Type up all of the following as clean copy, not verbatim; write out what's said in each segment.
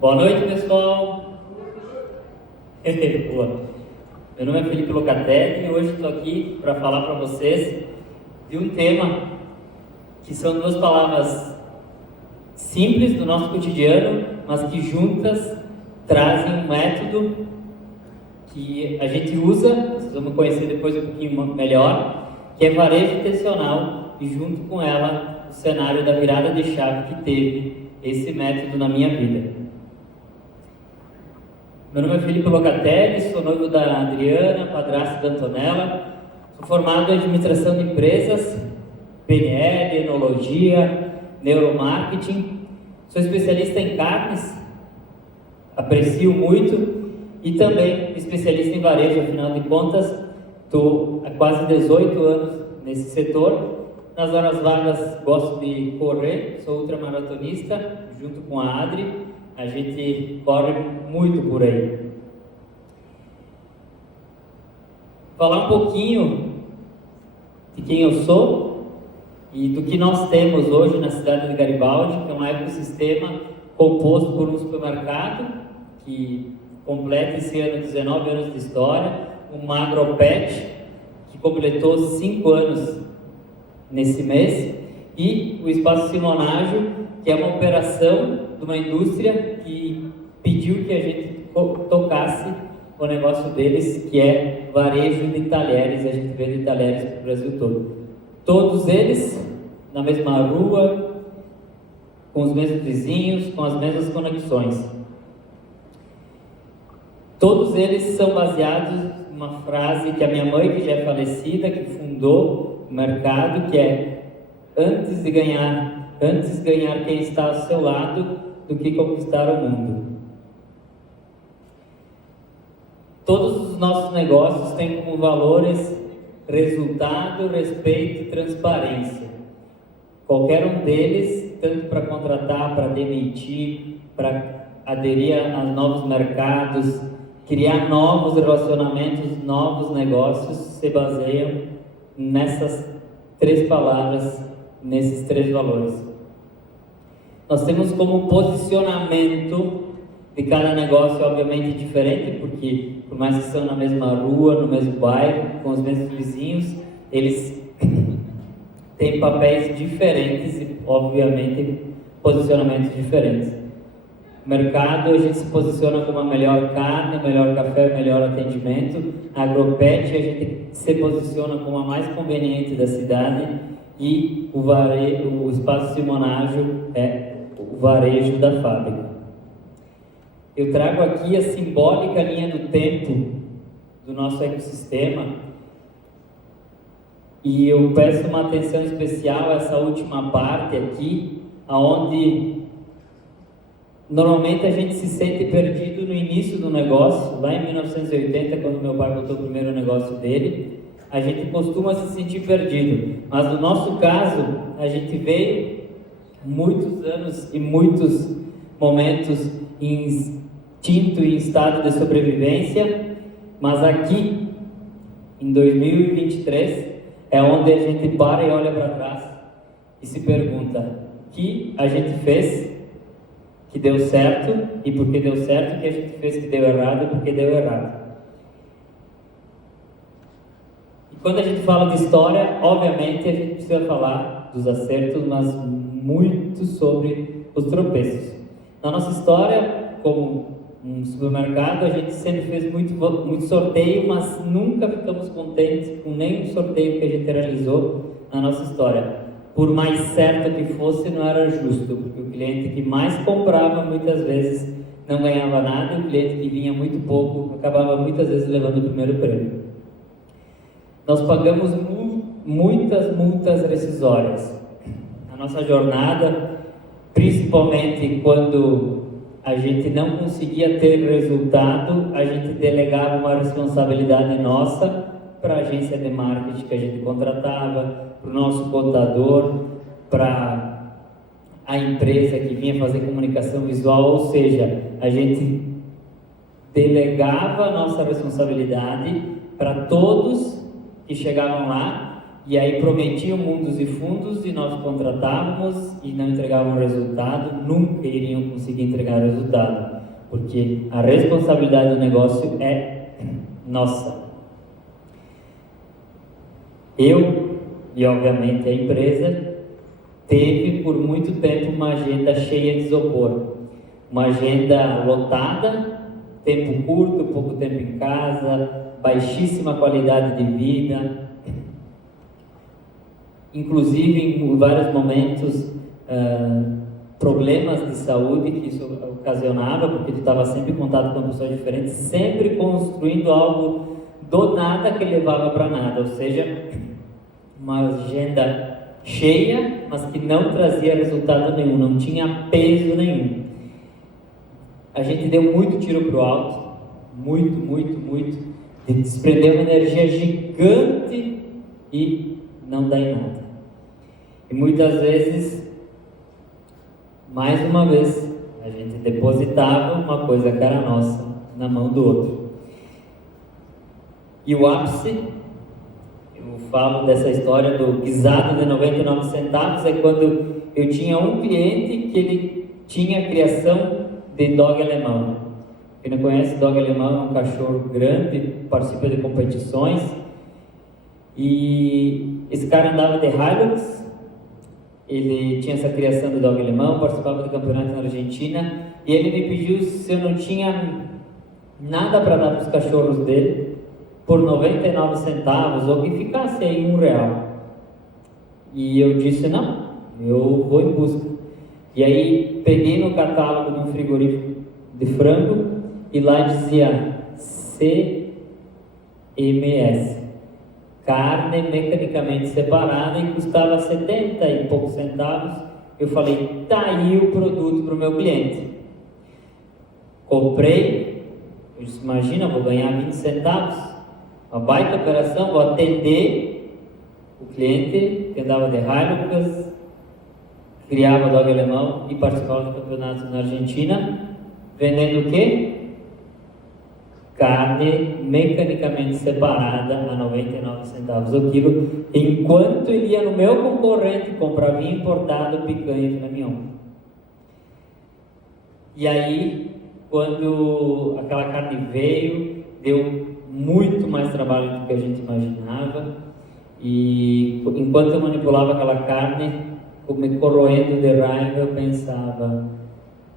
Boa noite, pessoal. Boa. Meu nome é Felipe Locatelli e hoje estou aqui para falar para vocês de um tema que são duas palavras simples do nosso cotidiano, mas que juntas trazem um método que a gente usa, vocês vão conhecer depois um pouquinho melhor, que é varejo intencional, e junto com ela o cenário da virada de chave que teve esse método na minha vida. Meu nome é Felipe Locatelli, sou noivo da Adriana, padrasto da Antonella, sou formado em administração de empresas, PNL, enologia, neuromarketing, sou especialista em carnes, aprecio muito, e também especialista em varejo, afinal de contas, estou há quase 18 anos nesse setor. Nas horas vagas gosto de correr, sou ultramaratonista, junto com a Adri. A gente corre muito por aí. Falar um pouquinho de quem eu sou e do que nós temos hoje na cidade de Garibaldi, que é um ecossistema composto por um supermercado que completa esse ano 19 anos de história, uma Agropet que completou 5 anos nesse mês, e o Espaço Simonágio, que é uma operação de uma indústria que pediu que a gente tocasse o negócio deles, que é varejo de talheres. A gente vende talheres para o Brasil todo. Todos eles na mesma rua, com os mesmos vizinhos, com as mesmas conexões. Todos eles são baseados em uma frase que a minha mãe, que já é falecida, que fundou o mercado, que é: antes ganhar quem está ao seu lado do que conquistar o mundo. Todos os nossos negócios têm como valores resultado, respeito e transparência. Qualquer um deles, tanto para contratar, para demitir, para aderir a novos mercados, criar novos relacionamentos, novos negócios, se baseiam nessas 3 palavras, nesses 3 valores. Nós temos como posicionamento de cada negócio, obviamente, diferente, porque por mais que estão na mesma rua, no mesmo bairro, com os mesmos vizinhos, eles têm papéis diferentes e, obviamente, posicionamentos diferentes. No mercado, a gente se posiciona como a melhor carne, melhor café, melhor atendimento. A Agropet, a gente se posiciona como a mais conveniente da cidade, e o Espaço Simonágio é o varejo da fábrica. Eu trago aqui a simbólica linha do tempo do nosso ecossistema, e eu peço uma atenção especial a essa última parte aqui, onde normalmente a gente se sente perdido no início do negócio. Lá em 1980, quando meu pai botou o primeiro negócio dele, a gente costuma se sentir perdido, mas no nosso caso, a gente veio muitos anos e muitos momentos em instinto e em estado de sobrevivência, mas aqui, em 2023, é onde a gente para e olha para trás e se pergunta: o que a gente fez que deu certo, e por que deu certo, o que a gente fez que deu errado e por que deu errado. E quando a gente fala de história, obviamente a gente precisa falar dos acertos, mas muito sobre os tropeços. Na nossa história, como um supermercado, a gente sempre fez muito sorteio, mas nunca ficamos contentes com nenhum sorteio que a gente realizou na nossa história. Por mais certo que fosse, não era justo, porque o cliente que mais comprava muitas vezes não ganhava nada, e o cliente que vinha muito pouco acabava muitas vezes levando o primeiro prêmio. Nós pagamos muitas multas rescisórias. A nossa jornada, principalmente quando a gente não conseguia ter resultado, a gente delegava uma responsabilidade nossa para a agência de marketing que a gente contratava, para o nosso contador, para a empresa que vinha fazer comunicação visual, ou seja, a gente delegava a nossa responsabilidade para todos que chegavam lá, e aí prometiam mundos e fundos, e nós contratávamos e não entregavam resultado, nunca iriam conseguir entregar resultado, porque a responsabilidade do negócio é nossa. Eu, e obviamente a empresa, teve por muito tempo uma agenda cheia de isopor, uma agenda lotada, tempo curto, pouco tempo em casa, baixíssima qualidade de vida, inclusive em vários momentos problemas de saúde que isso ocasionava, porque tu estava sempre em contato com pessoas diferentes, sempre construindo algo do nada que levava para nada, ou seja, uma agenda cheia, mas que não trazia resultado nenhum, não tinha peso nenhum. A gente deu muito tiro para o alto, muito, desprendeu uma energia gigante e não dá em nada. E muitas vezes, mais uma vez, a gente depositava uma coisa que era nossa na mão do outro. E o ápice, eu falo dessa história do guisado de 99 centavos, é quando eu tinha um cliente que ele tinha a criação de dog alemão. Quem não conhece, dog alemão é um cachorro grande, participa de competições, e esse cara andava de Hilux, ele tinha essa criação de dog alemão, participava do campeonato na Argentina, e ele me pediu se eu não tinha nada para dar para os cachorros dele por 99 centavos, ou que ficasse aí R$1. E eu disse, não, eu vou em busca. E aí peguei no catálogo de um frigorífico de frango, e lá dizia CMS, carne mecanicamente separada, e custava 70 e poucos centavos. Eu falei, tá aí o produto para o meu cliente. Comprei, eu disse, imagina, vou ganhar 20 centavos, uma baita operação, vou atender o cliente que andava de Hilux, criava dog alemão e participava do campeonato na Argentina, vendendo o quê? Carne mecanicamente separada a 99 centavos o quilo, enquanto ele ia no meu concorrente comprar vinho importado, picanha e filé mignon. E aí, quando aquela carne veio, deu muito mais trabalho do que a gente imaginava, e enquanto eu manipulava aquela carne, me corroendo de raiva, eu pensava,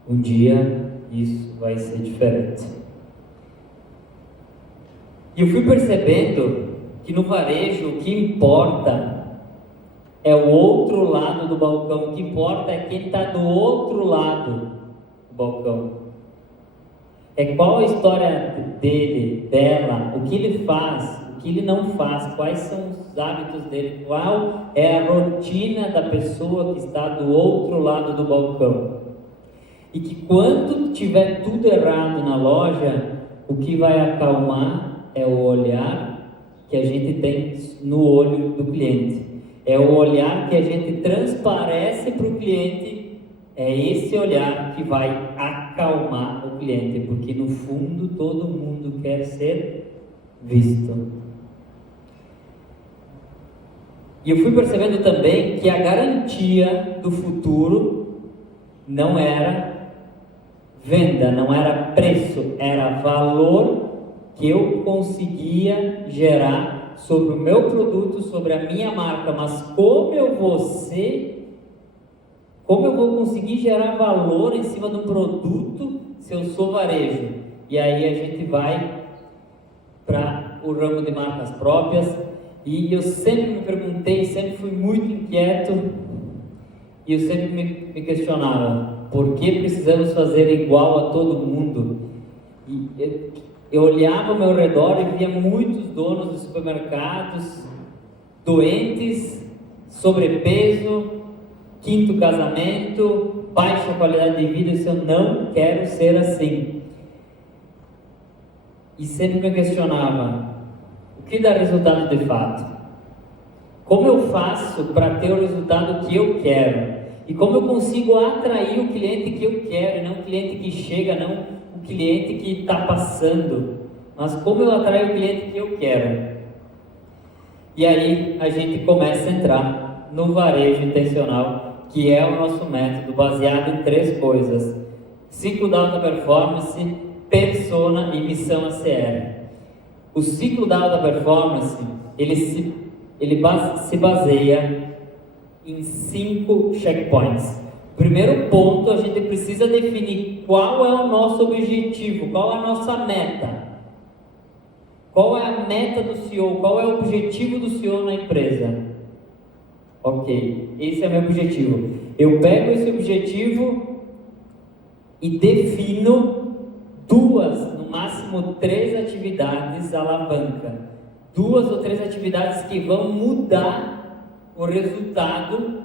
um dia isso vai ser diferente. E eu fui percebendo que no varejo o que importa é o outro lado do balcão, o que importa é quem está do outro lado do balcão. É qual a história dele, dela, o que ele faz, o que ele não faz, quais são os hábitos dele, qual é a rotina da pessoa que está do outro lado do balcão. E que quando tiver tudo errado na loja, o que vai acalmar é o olhar que a gente tem no olho do cliente. É o olhar que a gente transparece para o cliente. É esse olhar que vai acalmar o cliente, porque no fundo todo mundo quer ser visto. E eu fui percebendo também que a garantia do futuro não era venda, não era preço, era valor que eu conseguia gerar sobre o meu produto, sobre a minha marca. Mas como eu vou conseguir gerar valor em cima de um produto se eu sou varejo? E aí a gente vai para o ramo de marcas próprias, e eu sempre me perguntei, sempre fui muito inquieto, e eu sempre me questionava, por que precisamos fazer igual a todo mundo? E eu olhava ao meu redor e via muitos donos de supermercados doentes, sobrepeso, quinto casamento, baixa qualidade de vida. Eu não quero ser assim. E sempre me questionava, o que dá resultado de fato? Como eu faço para ter o resultado que eu quero? E como eu consigo atrair o cliente que eu quero, não o cliente que chega, não o cliente que está passando, mas como eu atraio o cliente que eu quero? E aí a gente começa a entrar no varejo intencional, que é o nosso método, baseado em 3 coisas: ciclo da alta performance, persona e missão ACR. O ciclo da alta performance, ele se baseia em 5 checkpoints. Primeiro ponto, a gente precisa definir qual é o nosso objetivo, qual é a nossa meta. Qual é a meta do CEO? Qual é o objetivo do CEO na empresa? Ok, esse é o meu objetivo. Eu pego esse objetivo e defino 2, no máximo 3 atividades alavanca. 2 ou 3 atividades que vão mudar o resultado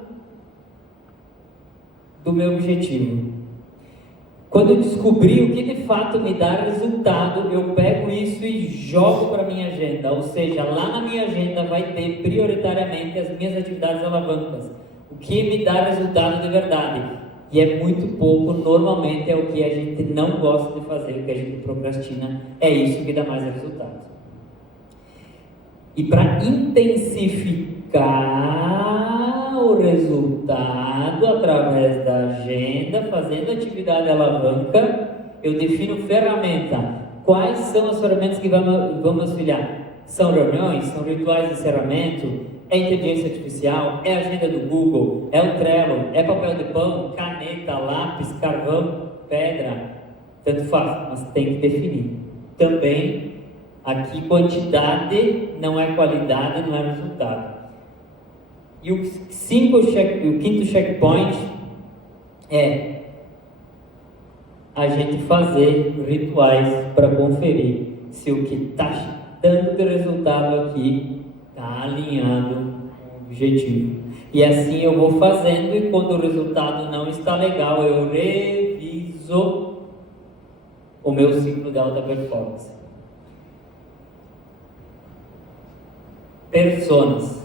do meu objetivo. Quando eu descobrir o que de fato me dá resultado, eu pego isso e jogo para a minha agenda. Ou seja, lá na minha agenda vai ter prioritariamente as minhas atividades alavancas. O que me dá resultado de verdade. E é muito pouco, normalmente é o que a gente não gosta de fazer, o que a gente procrastina. É isso que dá mais resultado. E para intensificar o resultado através da agenda, fazendo atividade alavanca, eu defino ferramenta. Quais são as ferramentas que vamos auxiliar? São reuniões, são rituais de encerramento, é inteligência artificial, é agenda do Google, é o Trello, é papel de pão, caneta, lápis, carvão, pedra, tanto faz, mas tem que definir. Também aqui quantidade não é qualidade, não é resultado. E o quinto checkpoint é a gente fazer rituais para conferir se o que está dando de resultado aqui está alinhado com o objetivo. E assim eu vou fazendo, e quando o resultado não está legal, eu reviso o meu ciclo de alta performance. Personas.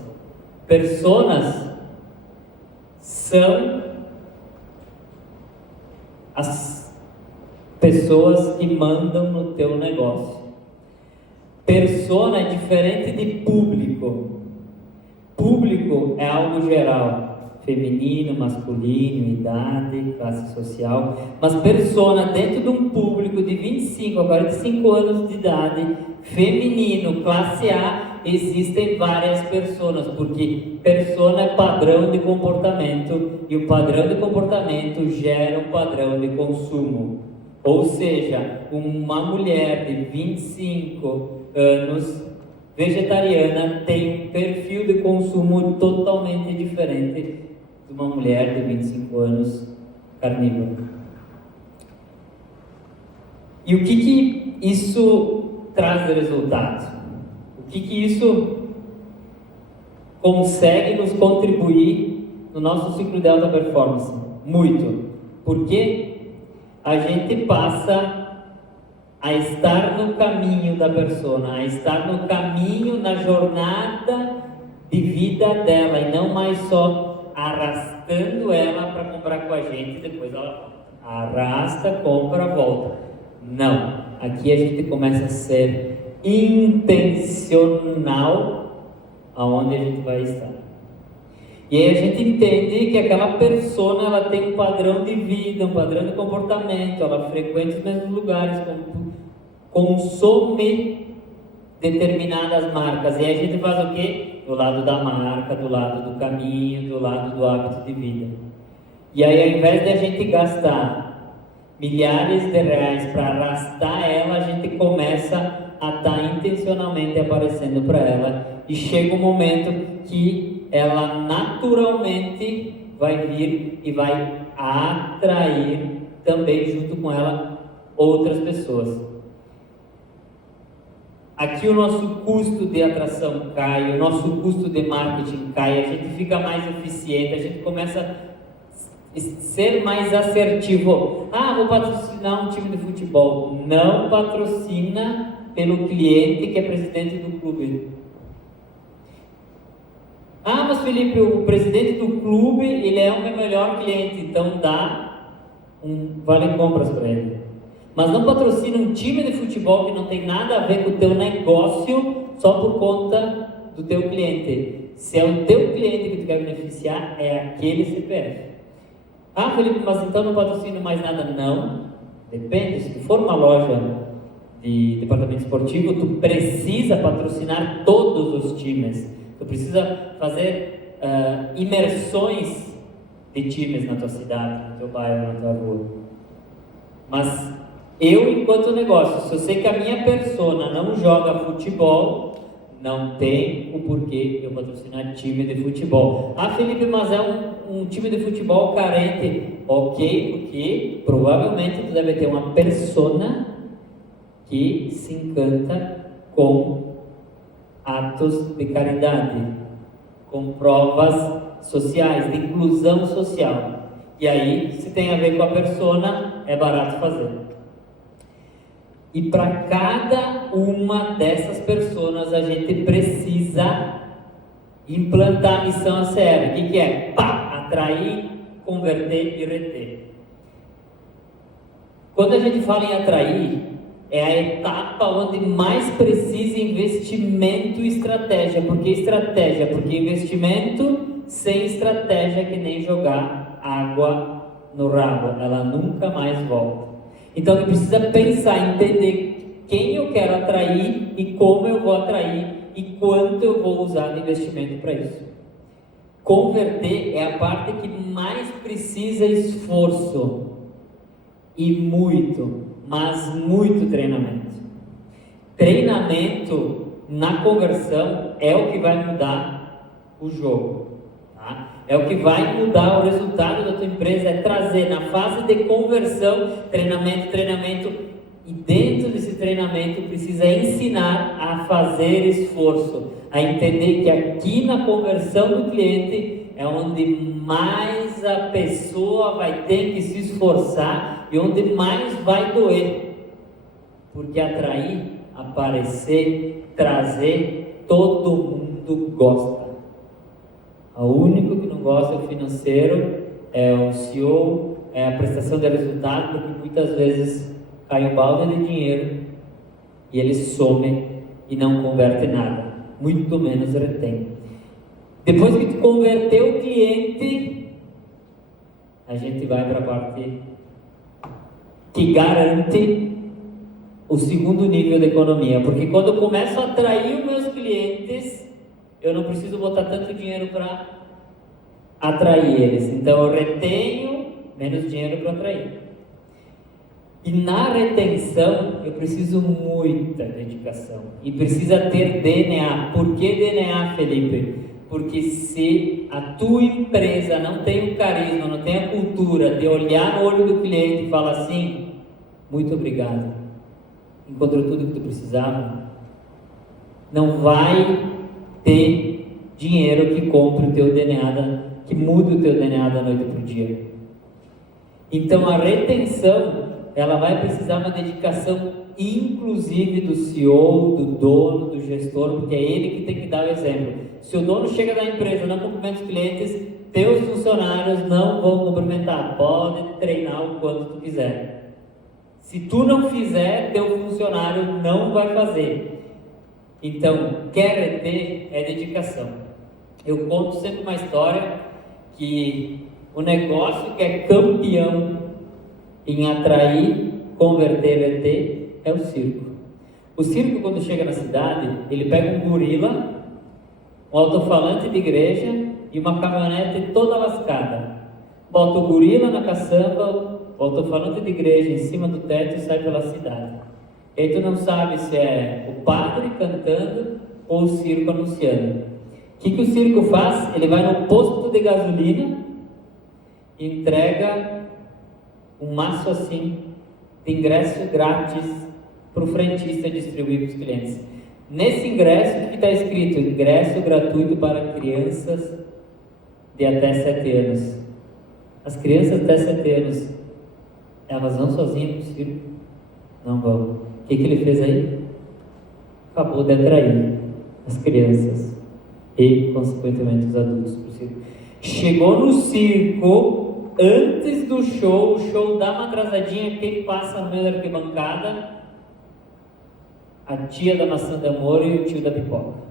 Personas são as pessoas que mandam no teu negócio. Persona é diferente de público. Público é algo geral, feminino, masculino, idade, classe social. Mas persona, dentro de um público de 25 a 45 anos de idade, feminino, classe A, existem várias personas, porque persona é padrão de comportamento, e o padrão de comportamento gera um padrão de consumo. Ou seja, uma mulher de 25 anos, vegetariana, tem um perfil de consumo totalmente diferente de uma mulher de 25 anos carnívora. E o que isso traz de resultado? O que isso consegue nos contribuir no nosso ciclo de alta performance? Muito. Porque a gente passa a estar no caminho da persona, a estar no caminho, na jornada de vida dela, e não mais só arrastando ela para comprar com a gente, depois ela arrasta, compra, volta. Não. Aqui a gente começa a ser intencional aonde a gente vai estar. E aí a gente entende que aquela persona, ela tem um padrão de vida, um padrão de comportamento, ela frequenta os mesmos lugares, consome determinadas marcas. E aí a gente faz o quê? Do lado da marca, do lado do caminho, do lado do hábito de vida. E aí, ao invés de a gente gastar milhares de reais para arrastar ela, a gente começa a estar intencionalmente aparecendo para ela, e chega um momento que ela naturalmente vai vir e vai atrair também junto com ela outras pessoas. Aqui o nosso custo de atração cai, o nosso custo de marketing cai, a gente fica mais eficiente, a gente começa a ser mais assertivo. Vou patrocinar um time de futebol. Não patrocina pelo cliente que é presidente do clube. Ah, mas Felipe, o presidente do clube, ele é o meu melhor cliente, então dá um vale-compras para ele. Mas não patrocina um time de futebol que não tem nada a ver com o teu negócio só por conta do teu cliente. Se é o teu cliente que tu quer beneficiar, é aquele CPF. Ah, Felipe, mas então não patrocino mais nada? Não. Depende, se tu for uma loja de departamento esportivo, tu precisa patrocinar todos os times. Tu precisa fazer imersões de times na tua cidade, no teu bairro, na tua rua. Mas eu, enquanto negócio, se eu sei que a minha persona não joga futebol, não tem o porquê eu patrocinar time de futebol. Ah, Felipe, mas é um time de futebol carente. Ok, porque provavelmente tu deve ter uma persona que se encanta com atos de caridade, com provas sociais, de inclusão social. E aí, se tem a ver com a persona, é barato fazer. E para cada uma dessas pessoas, a gente precisa implantar a missão ACR. O que é? Atrair, converter e reter. Quando a gente fala em atrair, é a etapa onde mais precisa investimento e estratégia. Por que estratégia? Porque investimento sem estratégia é que nem jogar água no rabo, ela nunca mais volta. Então, eu preciso pensar, entender quem eu quero atrair e como eu vou atrair e quanto eu vou usar de investimento para isso. Converter é a parte que mais precisa esforço e muito, mas muito treinamento. Treinamento na conversão é o que vai mudar o jogo. É o que vai mudar o resultado da tua empresa, é trazer na fase de conversão, treinamento, e dentro desse treinamento precisa ensinar a fazer esforço, a entender que aqui na conversão do cliente é onde mais a pessoa vai ter que se esforçar e onde mais vai doer, porque atrair, aparecer, trazer, todo mundo gosta. O único que não gosta do financeiro é o CEO, é a prestação de resultado, porque muitas vezes cai um balde de dinheiro e ele some e não converte nada, muito menos retém. Depois que tu converteu o cliente, a gente vai para a parte que garante o segundo nível de economia, porque quando eu começo a atrair os meus clientes, eu não preciso botar tanto dinheiro para atrair eles. Então eu retenho menos dinheiro para atrair. E na retenção eu preciso muita dedicação. E precisa ter DNA. Por que DNA, Felipe? Porque se a tua empresa não tem o carisma, não tem a cultura de olhar no olho do cliente e falar assim: muito obrigado, encontrou tudo o que tu precisava, não vai ter dinheiro que compre o teu DNA, que mude o teu DNA da noite para o dia. Então a retenção, ela vai precisar uma dedicação, inclusive do CEO, do dono, do gestor, porque é ele que tem que dar o exemplo. Se o dono chega da empresa e não cumprimenta os clientes, teus funcionários não vão cumprimentar. Pode treinar o quanto tu quiser. Se tu não fizer, teu funcionário não vai fazer. Então, quer reter é dedicação. Eu conto sempre uma história que o negócio que é campeão em atrair, converter, reter é o circo. O circo, quando chega na cidade, ele pega um gorila, um alto-falante de igreja e uma caminhonete toda lascada. Bota o gorila na caçamba, o alto-falante de igreja em cima do teto e sai pela cidade. E aí tu não sabe se é o padre cantando ou o circo anunciando. O que o circo faz? Ele vai no posto de gasolina e entrega um maço assim de ingresso grátis para o frentista distribuir para os clientes. Nesse ingresso, o que está escrito? Ingresso gratuito para crianças de até 7 anos. As crianças até 7 anos, elas vão sozinhas para o circo? Não vão. O que ele fez aí? acabou de atrair as crianças e, consequentemente, os adultos para o circo. Chegou no circo, antes do show, o show dá uma atrasadinha, quem passa no meio da arquibancada? A tia da maçã de amor e o tio da pipoca.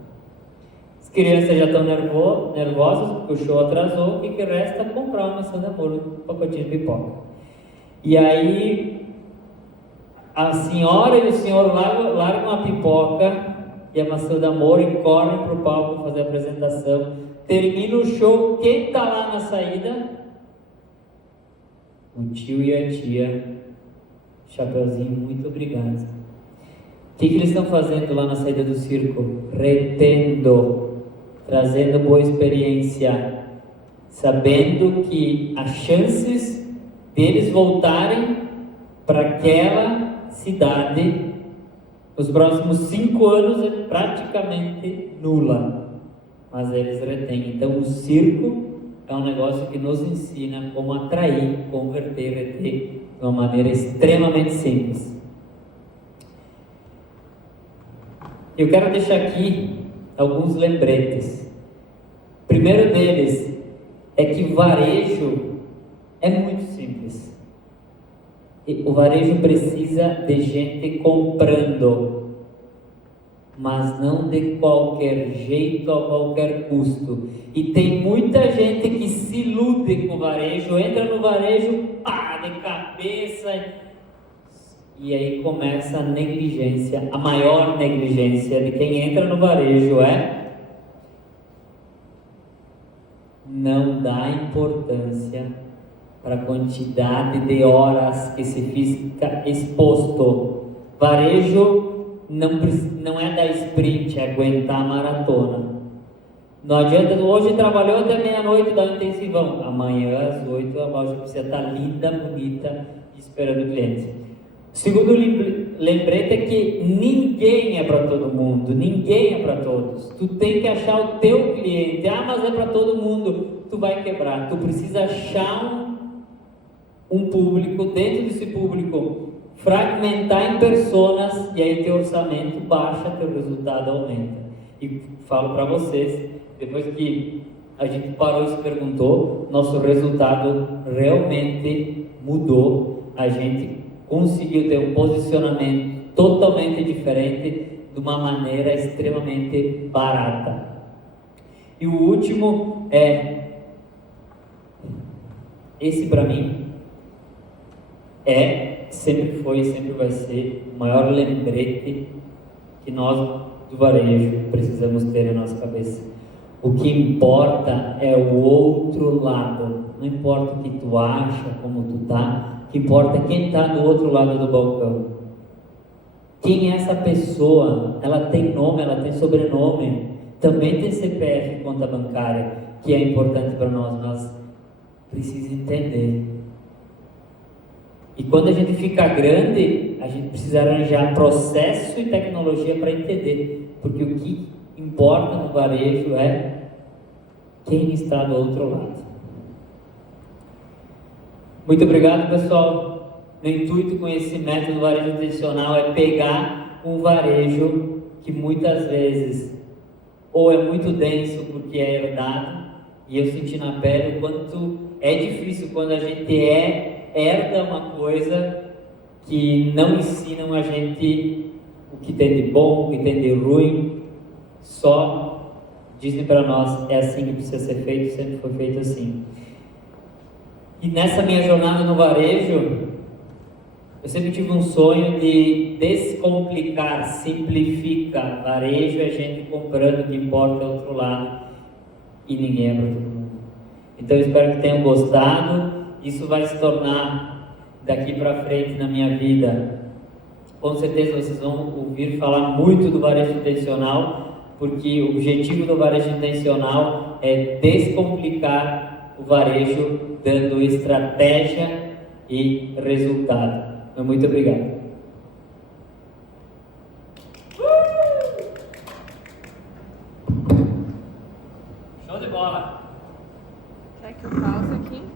As crianças já estão nervosas porque o show atrasou, o que resta? Comprar uma maçã de amor, um pacotinho de pipoca. E aí, a senhora e o senhor largam a pipoca e a maçã de amor e correm para o palco fazer a apresentação. Termina o show, quem está lá na saída? O tio e a tia. Chapeuzinho, muito obrigado. O que eles estão fazendo lá na saída do circo? Retendo, trazendo boa experiência, sabendo que as chances deles voltarem para aquela cidade nos próximos 5 anos é praticamente nula, mas eles retêm. Então o circo é um negócio que nos ensina como atrair, converter, reter de uma maneira extremamente simples. Eu quero deixar aqui alguns lembretes. O primeiro deles é que varejo é muito simples. O varejo precisa de gente comprando, mas não de qualquer jeito, a qualquer custo. E tem muita gente que se ilude com o varejo, entra no varejo, pá, de cabeça, e aí começa a negligência. A maior negligência de quem entra no varejo é não dar importância para a quantidade de horas que se fica exposto. Varejo não é dar sprint, é aguentar a maratona. Não adianta, hoje trabalhou até meia-noite, dá um intensivão. Amanhã às 8 a loja precisa estar linda, bonita, esperando o cliente. O segundo lembrete é que ninguém é para todo mundo, ninguém é para todos. Tu tem que achar o teu cliente. Ah, mas é para todo mundo. Tu vai quebrar. Tu precisa achar um público, dentro desse público, fragmentar em personas, e aí teu orçamento baixa, teu resultado aumenta. E falo para vocês, depois que a gente parou e se perguntou, nosso resultado realmente mudou. A gente conseguiu ter um posicionamento totalmente diferente, de uma maneira extremamente barata. E o último esse para mim sempre foi e sempre vai ser o maior lembrete que nós do varejo precisamos ter na nossa cabeça. O que importa é o outro lado. Não importa o que tu acha, como tu tá, o que importa é quem está do outro lado do balcão. Quem é essa pessoa? Ela tem nome, ela tem sobrenome, também tem CPF, conta bancária, que é importante para nós precisamos entender. E quando a gente fica grande, a gente precisa arranjar processo e tecnologia para entender, porque o que importa no varejo é quem está do outro lado. Muito obrigado, pessoal. Meu intuito com esse método varejo intencional é pegar um varejo que muitas vezes ou é muito denso porque é herdado, e eu senti na pele o quanto é difícil quando a gente herda uma coisa que não ensinam a gente o que tem de bom, o que tem de ruim, só dizem para nós, é assim que precisa ser feito, sempre foi feito assim. E nessa minha jornada no varejo, eu sempre tive um sonho de descomplicar, simplificar. Varejo é gente comprando, o que importa é o outro lado, e ninguém é para todo mundo. Então eu espero que tenham gostado. Isso vai se tornar daqui para frente na minha vida. Com certeza vocês vão ouvir falar muito do varejo intencional, porque o objetivo do varejo intencional é descomplicar o varejo, dando estratégia e resultado. Muito obrigado. Show de bola! Quer que eu pause aqui?